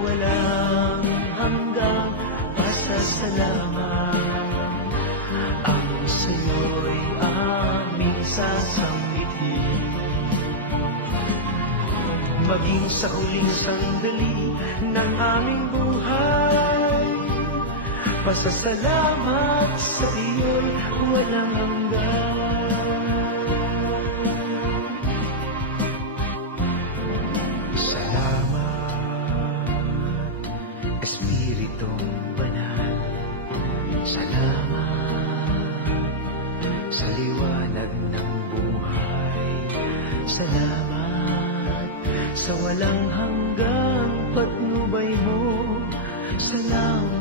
walang hanggang pasasalamat. Ang sa'yo'y aming sasambitin, maging sa huling sandali ng aming buhay. Pasasalamat sa iyo'y walang hanggan. Salamat, Espiritong Banal. Salamat sa liwanag ng buhay. Salamat sa walang hanggang patnubay mo. Salamat